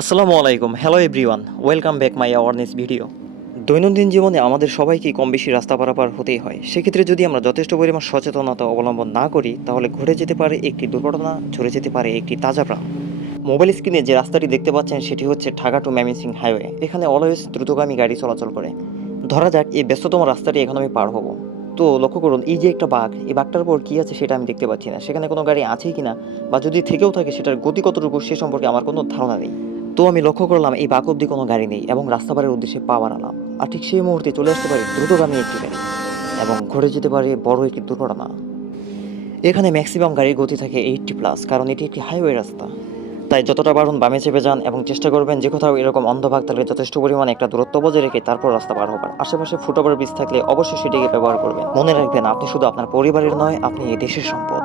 আসসালামু আলাইকুম। Hello everyone welcome back my awareness video দৈনন্দিন জীবনে আমাদের সবাইকে কম বেশি রাস্তা পারাপার হতেই হয়। সেক্ষেত্রে যদি আমরা যথেষ্ট পরিমাণ সচেতনতা অবলম্বন না করি, তাহলে ঘটে যেতে পারে একটি দুর্ঘটনা, ঝরে যেতে পারে একটি তাজা প্রাণ। মোবাইল স্ক্রিনে যে রাস্তাটি দেখতে পাচ্ছেন, সেটি হচ্ছে ঢাকা টু ময়মনসিং হাইওয়ে এখানে অলওয়েজ দ্রুতগামী গাড়ি চলাচল করে। ধরা যাক, এই ব্যস্ততম রাস্তাটি এখন আমি পার হব। তো লক্ষ্য করুন, এই যে একটা বাঘ, এই বাঘটার পর কী আছে সেটা আমি দেখতে পাচ্ছি না। সেখানে কোনো গাড়ি আছে কিনা, বা যদি থেকেও থাকে, সেটার গতি কতটুকু, সে সম্পর্কে আমার কোনো ধারণা নেই। তো আমি লক্ষ্য করলাম এই বাঘ অব্দি কোনো গাড়ি নেই এবং রাস্তা পারের উদ্দেশ্যে পা বাড়ালাম আর ঠিক সেই মুহূর্তে চলে আসতে পারে দ্রুতগামী একটি গাড়ি এবং ঘটে যেতে পারে বড় একটি দুর্ঘটনা। এখানে ম্যাক্সিমাম গাড়ির গতি থাকে এইটটি প্লাস, কারণ এটি একটি হাইওয়ে রাস্তা। তাই যতটা পারুন বামে চেপে যান এবং চেষ্টা করবেন যে কোথাও এরকম অন্ধভাগ থাকলে যথেষ্ট পরিমাণে একটা দূরত্ব বজায় রেখে তারপর রাস্তা পার হবার। আশেপাশে ফুটওভার ব্রিজ থাকলে অবশ্যই সেটিকে ব্যবহার করবেন। মনে রাখবেন, আপনি শুধু আপনার পরিবারের নয়, আপনি এই দেশের সম্পদ।